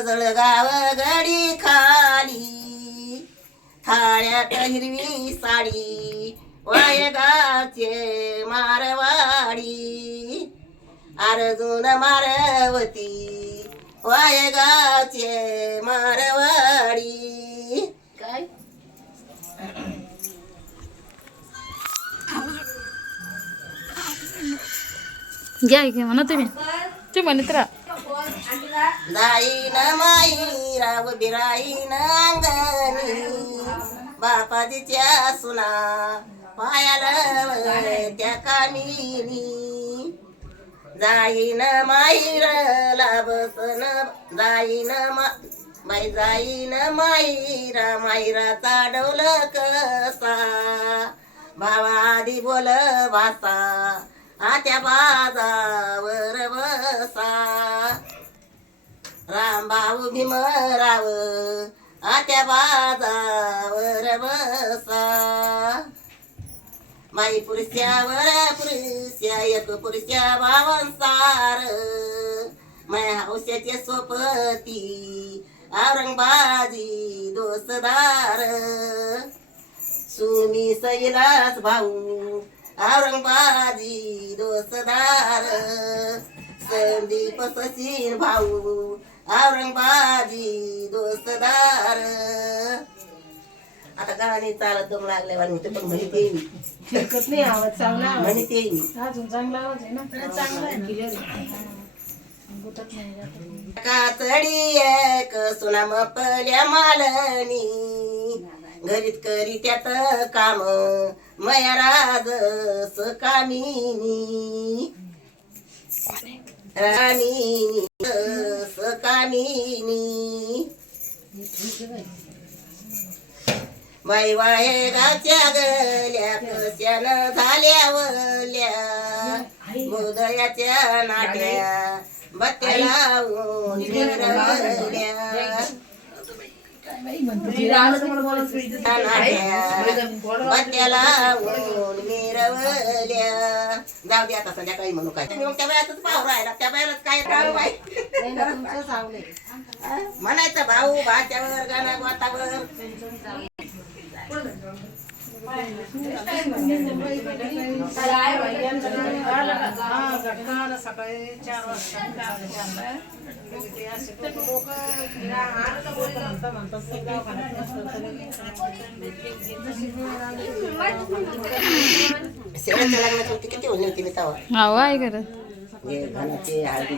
जळगाव गडी खाली. थाळ्यात हिरवी साडी वायगाचे मारवाडी. अर्जुन मारवती वायगाचे मारवाडी. काय? घ्या घ्या म्हणा तुम्ही. तुम्ही म्हणत राहा. जाईन माई राव बिराईन अंगणी. बापाजीच्या सुना पायाला त्या कामिनी. जाईन माईर लाभसन जाईन मा बाई जाईन माईरा माईरा चाडवल कसा? भावादी बोल भासा आत्या बाजावर बसा. राम भाऊ भीमराव आत्या बाजावर बसा. माई पुरुष्यावर पुरुष्या एक पुरुष्या भावंसार. माया हौस्याचे सोपती औरंगबाजी दोसदार सुमी सैलास भाऊ औरंगबाजी दोसदार संदीप सचिन भाऊ औरंगबाजी दोस्तदार. आता गाणी चालत दम लागल्या वाणी ते पण म्हणते मी. नाही आवाज चांगला आवाज. म्हणते मी. अजून चांगला आवाज आहे ना? चांगला आहे गुतत नाही जात. कातडी एक सुना मपल्या मालनी. घरीत करी त्यात काम मया राज सकामिनी. राणी सकामिनी बाई वाहे गाच्या गल्या कशानं झाल्या वल्या गोदयाच्या नाट्या बत्त्या लावून फिरवल्या नाट्या बत्त्या लावून मिरवल्या जाऊ दे आता संध्याकाळी म्हणू काय. तुम्ही मग त्या वेळातच पाहू राहिला. त्या वेळेलाच काय काय नाही ना, तुमचं चांगलं आहे. म्हणायचं भाऊ भाच्यावर गाणं गोतावर हा, घटना सकाळी चार वाजता ते असे लोक म्हणता म्हणतात ते दवाखान्यात नसलं तरी शेवटच्या लग्नाची होती किती होती होती मी तेव्हा हा आहे खरं हे घालाचे हळदी